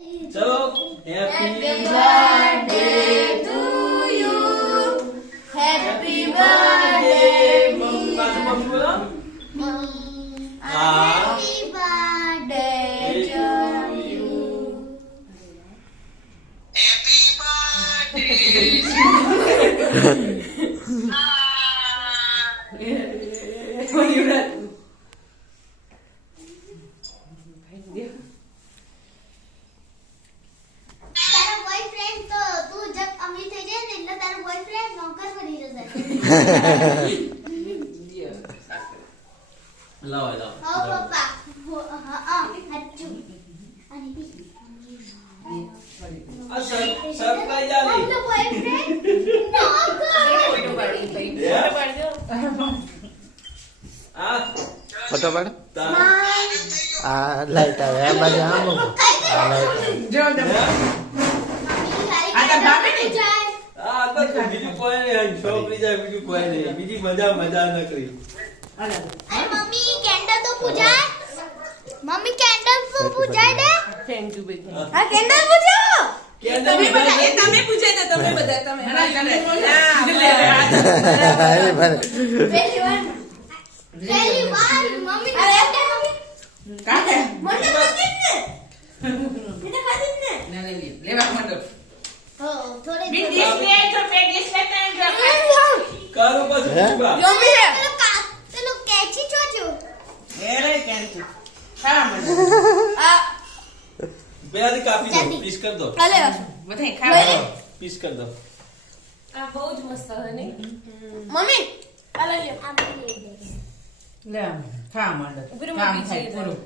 चलो happy birthday to you, happy birthday मम्मा बोलो, happy birthday to you, happy birthday लाओ लाओ आओ पापा हां हच्चू सरप्राइज आली हम लोग बॉयफ्रेंड ना फोटो पाड़ी भाई फोटो पाड़ दो आ फोटो पाड़ ता आ लाइट આવે આ બાજુ આમ આ લાઈટ जो आता बाबे ने આ તો બીજું કોઈ નહીં છોકરી જાય બીજું કોઈ નહીં બીજી મજા ન કરી अरे अरे मम्मी कैंडल तो बुझाए, मम्मी कैंडल तो बुझाए दे। थैंक यू बेटा हां कैंडल बुझाओ। તમે બધા એ તમે પૂછે તો તમે બધા તમે હા અરે ભલે पहली बार मम्मी अरे मम्मी કાકે मोटे खाते ने ના લે લેવા માંડો हो थोड़े બી ડિસ્પ્લે જો પે ડિસ્પ્લે તને જો કારો પાછું પૂછવા मम्मी चलो कैची छोचो એરે કેમ તું ખા માંડો आ બેહાદી કાપી દો પીસ કર દો अरे બધાય ખા પીસ કર દો આ બહુ જ મસ્ત હે ને मम्मी अरे ये आप ले લે ખા માંડો ઉભી રહો, કામ પીછે થાય પૂરું